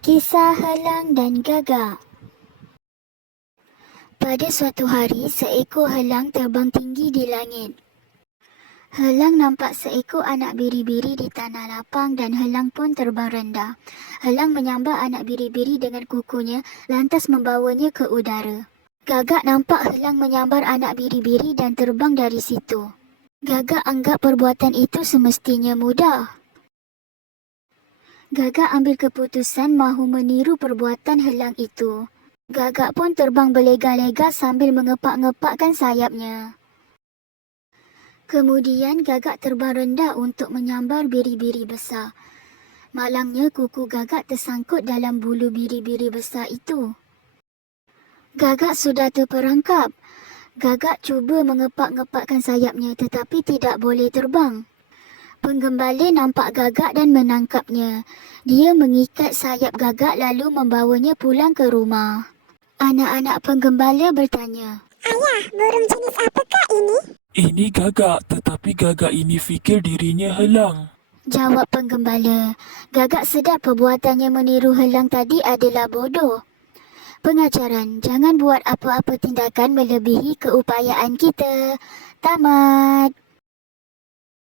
Kisah Helang dan Gagak. Pada suatu hari, seekor helang terbang tinggi di langit. Helang nampak seekor anak biri-biri di tanah lapang dan helang pun terbang rendah. Helang menyambar anak biri-biri dengan kukunya, lantas membawanya ke udara. Gagak nampak helang menyambar anak biri-biri dan terbang dari situ. Gagak anggap perbuatan itu semestinya mudah. Gagak ambil keputusan mahu meniru perbuatan helang itu. Gagak pun terbang berlega-lega sambil mengepak-ngepakkan sayapnya. Kemudian Gagak terbang rendah untuk menyambar biri-biri besar. Malangnya kuku Gagak tersangkut dalam bulu biri-biri besar itu. Gagak sudah terperangkap. Gagak cuba mengepak-ngepakkan sayapnya tetapi tidak boleh terbang. Penggembala nampak Gagak dan menangkapnya. Dia mengikat sayap Gagak lalu membawanya pulang ke rumah. Anak-anak penggembala bertanya, Ayah, burung jenis apakah ini? Ini Gagak, tetapi Gagak ini fikir dirinya helang. jawab penggembala. Gagak sedar perbuatannya meniru helang tadi adalah bodoh. Pengajaran, jangan buat apa-apa tindakan melebihi keupayaan kita. Tamat.